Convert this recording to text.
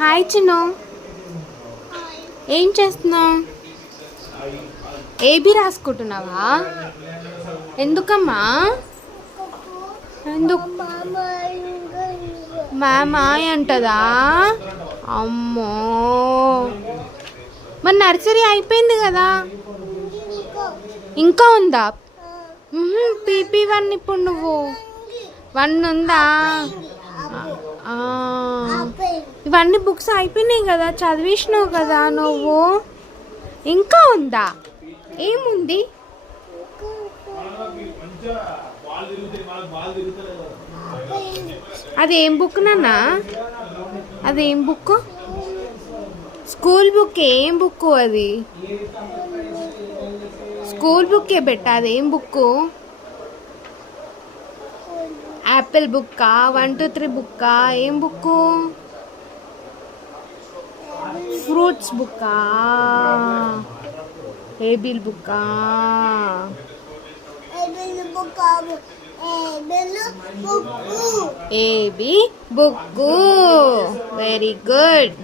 Hi Chinnu, ఏం చేస్తున్నావు? AB రాసుకుంటున్నావా? ఎందుకమ్మా? ఎందుకు మామాయ్ అంటదా? అమ్మో, మరి నర్సరీ అయిపోయింది కదా, ఇంకా ఉందా? PP1 ఇప్పుడు నువ్వు 1 ఉందా? ఇవన్నీ బుక్స్ అయిపోయినాయి కదా, చదివేసినావు కదా నువ్వు, ఇంకా ఉందా? ఏముంది? అదేం బుక్ నాన్న? అదేం బుక్? School book? ఏం బుక్ అది? స్కూల్ బుక్కే బెట్ట, అదేం బుక్? యాపిల్ బుక్కా? 1 2 3 బుక్కా? ఏం బుక్? ఫ్రూట్స్ బుక్కా? ఏబిల్ బుక్కా? A B book, very good.